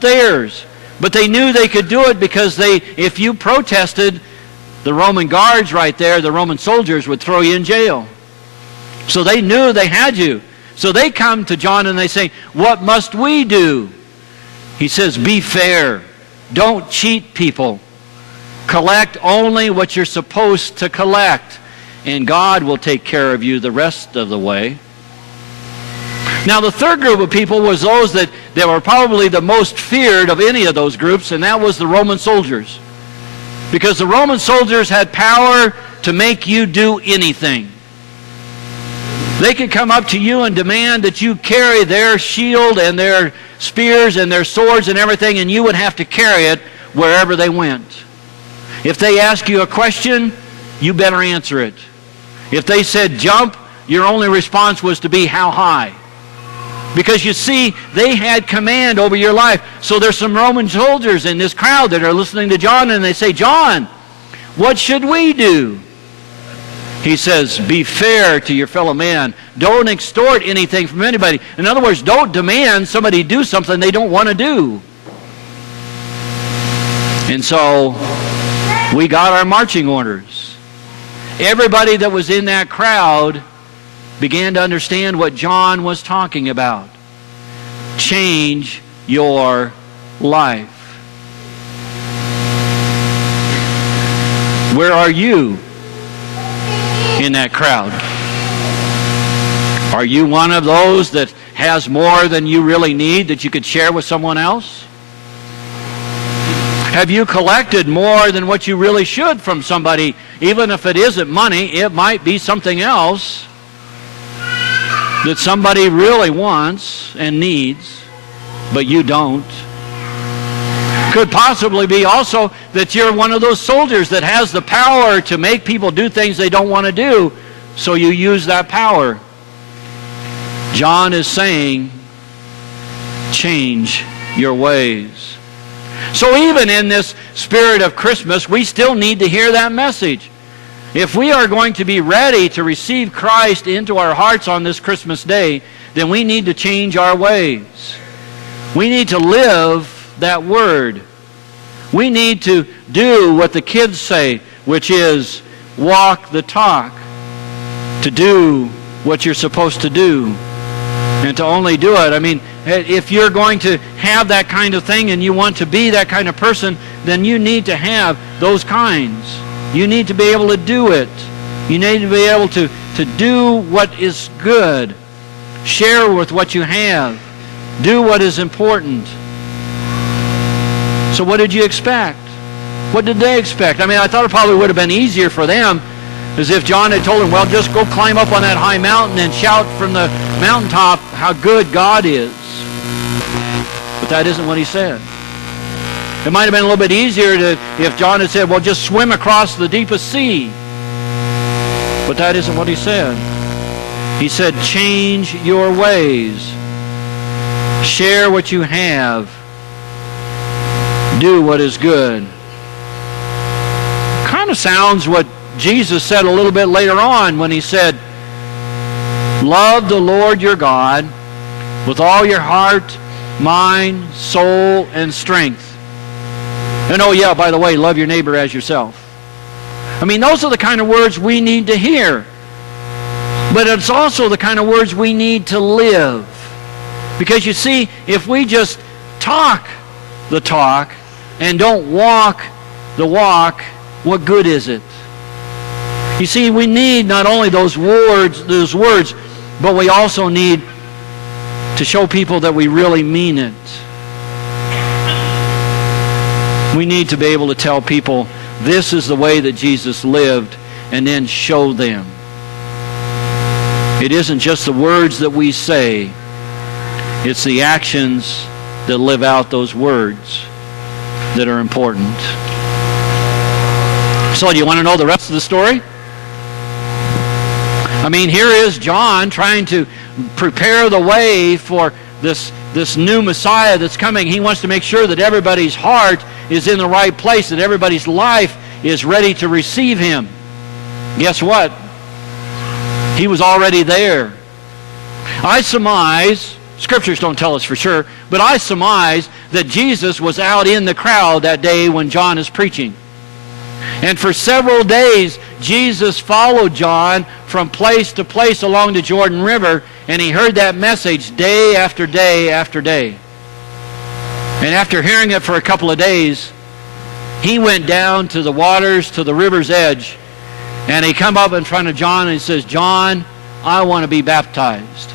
theirs. But they knew they could do it because if you protested, the Roman guards right there, the Roman soldiers, would throw you in jail. So they knew they had you. So they come to John and they say, what must we do? He says, be fair. Don't cheat people. Collect only what you're supposed to collect, and God will take care of you the rest of the way. Now, the third group of people was those that were probably the most feared of any of those groups, and that was the Roman soldiers. Because the Roman soldiers had power to make you do anything. They could come up to you and demand that you carry their shield and their spears and their swords and everything, and you would have to carry it wherever they went. If they ask you a question, you better answer it. If they said jump, your only response was to be how high. Because you see, they had command over your life. So there's some Roman soldiers in this crowd that are listening to John, and they say, John, what should we do? He says, be fair to your fellow man. Don't extort anything from anybody. In other words, don't demand somebody do something they don't want to do. And so we got our marching orders. Everybody that was in that crowd began to understand what John was talking about. Change your life. Where are you in that crowd? Are you one of those that has more than you really need that you could share with someone else? Have you collected more than what you really should from somebody? Even if it isn't money, it might be something else that somebody really wants and needs, but you don't. Could possibly be also that you're one of those soldiers that has the power to make people do things they don't want to do, so you use that power. John is saying, change your ways. So even in this spirit of Christmas, we still need to hear that message. If we are going to be ready to receive Christ into our hearts on this Christmas day, then we need to change our ways. We need to live that word. We need to do what the kids say, which is walk the talk, to do what you're supposed to do, and to only do it. I mean, if you're going to have that kind of thing and you want to be that kind of person, then you need to have those kinds. You need to be able to do it. You need to be able to do what is good. Share with what you have. Do what is important. So what did you expect? What did they expect? I mean, I thought it probably would have been easier for them, as if John had told them, well, just go climb up on that high mountain and shout from the mountaintop how good God is. But that isn't what he said. It might have been a little bit easier if John had said, well, just swim across the deepest sea. But that isn't what he said. He said, change your ways. Share what you have. Do what is good. Kind of sounds what Jesus said a little bit later on when he said, love the Lord your God with all your heart, mind, soul, and strength. And oh yeah, by the way, love your neighbor as yourself. I mean, those are the kind of words we need to hear. But it's also the kind of words we need to live. Because you see, if we just talk the talk and don't walk the walk, what good is it? You see, we need not only those words, but we also need to show people that we really mean it. We need to be able to tell people this is the way that Jesus lived, and then show them. It isn't just the words that we say, it's the actions that live out those words that are important. So do you want to know the rest of the story? I mean, here is John trying to prepare the way for this new Messiah that's coming. He wants to make sure that everybody's heart is in the right place, that everybody's life is ready to receive him. Guess what? He was already there. I surmise, scriptures don't tell us for sure, but I surmise that Jesus was out in the crowd that day when John is preaching. And for several days, Jesus followed John from place to place along the Jordan River, and he heard that message day after day after day. And after hearing it for a couple of days, he went down to the waters, to the river's edge, and he come up in front of John and he says, "John, I want to be baptized."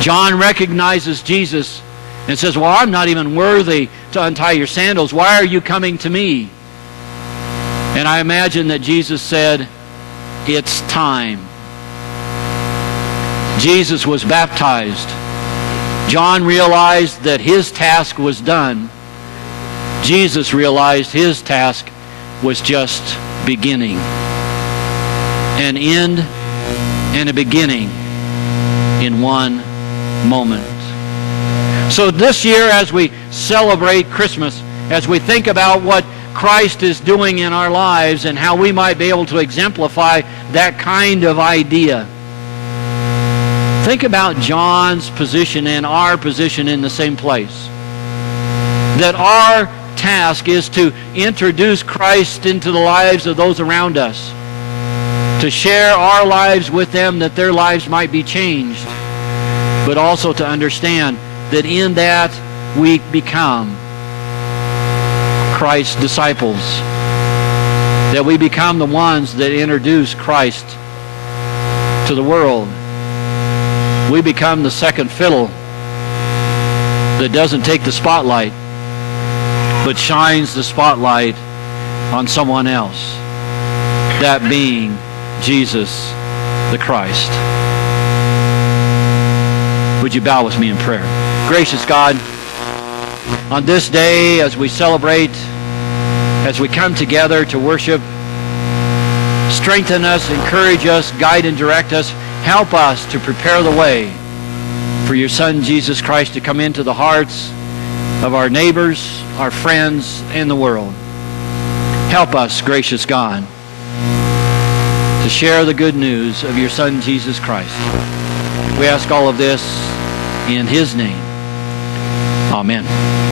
John recognizes Jesus and says, "Well, I'm not even worthy to untie your sandals. Why are you coming to me?" And I imagine that Jesus said, "It's time." Jesus was baptized. John realized that his task was done. Jesus realized his task was just beginning. An end and a beginning in one moment. So this year, as we celebrate Christmas, as we think about what Christ is doing in our lives and how we might be able to exemplify that kind of idea, think about John's position and our position in the same place. That our task is to introduce Christ into the lives of those around us, to share our lives with them that their lives might be changed, but also to understand that in that we become Christ's disciples, that we become the ones that introduce Christ to the world. We become the second fiddle that doesn't take the spotlight, but shines the spotlight on someone else, that being Jesus the Christ. Would you bow with me in prayer? Gracious God, on this day as we celebrate, as we come together to worship, strengthen us, encourage us, guide and direct us. Help us to prepare the way for your Son, Jesus Christ, to come into the hearts of our neighbors, our friends, and the world. Help us, gracious God, to share the good news of your Son, Jesus Christ. We ask all of this in his name. Amen.